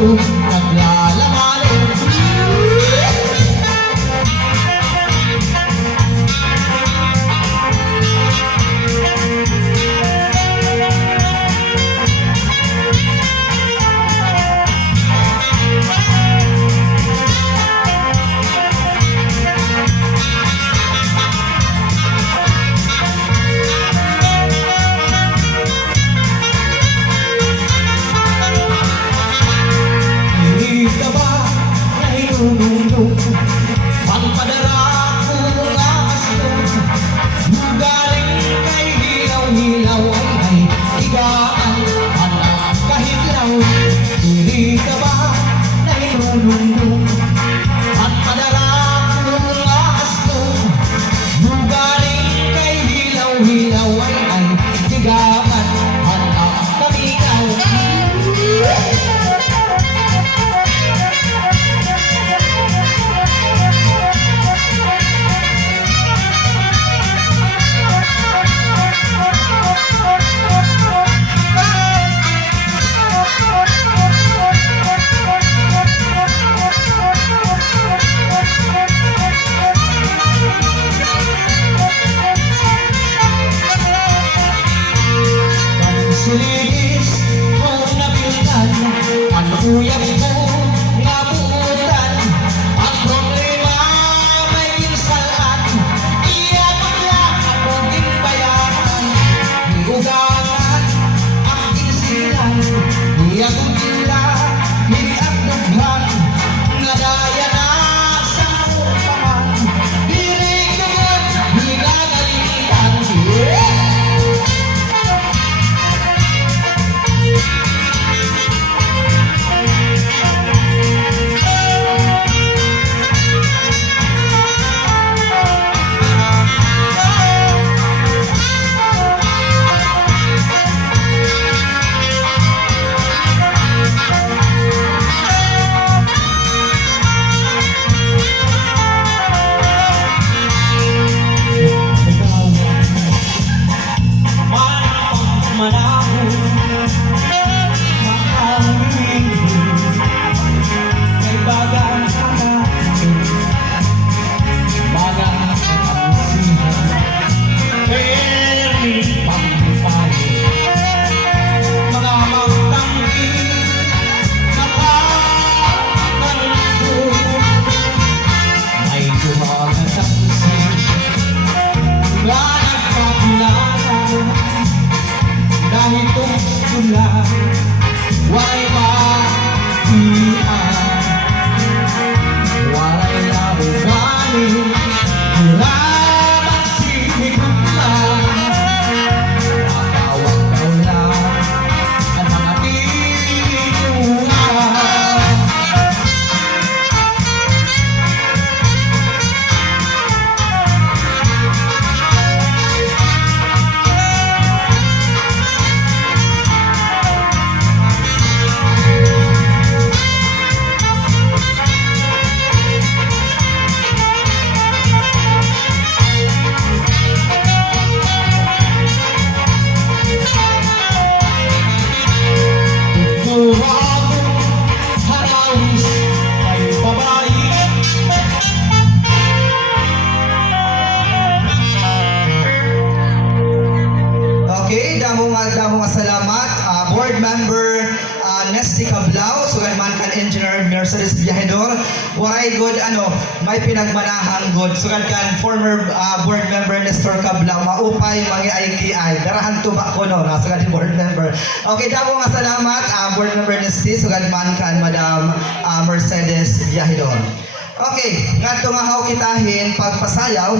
naglalaman. Pagpadara kung aso, galing kay hilaw-hilaw ay higaan, anak kahilaw. Hindi ka ba nainulundong? Pagpadara kung aso, galing kay hilaw-hilaw ay higaan, anak kahilaw. Siligis kung napilitan, ang uyab ko nabuutan. Ang problema may kinsalan, iyagot lang akong ginbayaran. Hiugangan ang kinsilan, iyagot lang, hiniak dughan. Nadaya na sa upaman, hirikagod, hinagalitan. Dahil kung lang walay matian, walay labuganin, hiraman sinigod lang. Nakawag daw lang ang mga pinuhan. Damong salamat, board member Nesty Cablao, sugan man kan engineer Mercedes Viajador, waray good may pinagmanahang good, sugan kan former board member Nestor Cablao, maupay mga IKI, darahan tuba ko no, sugan board member. Okay, damong salamat, board member Nesty, sugan man kan Madam Mercedes Viajador. Okay, ngadto nga haw kitahin pagpasayaw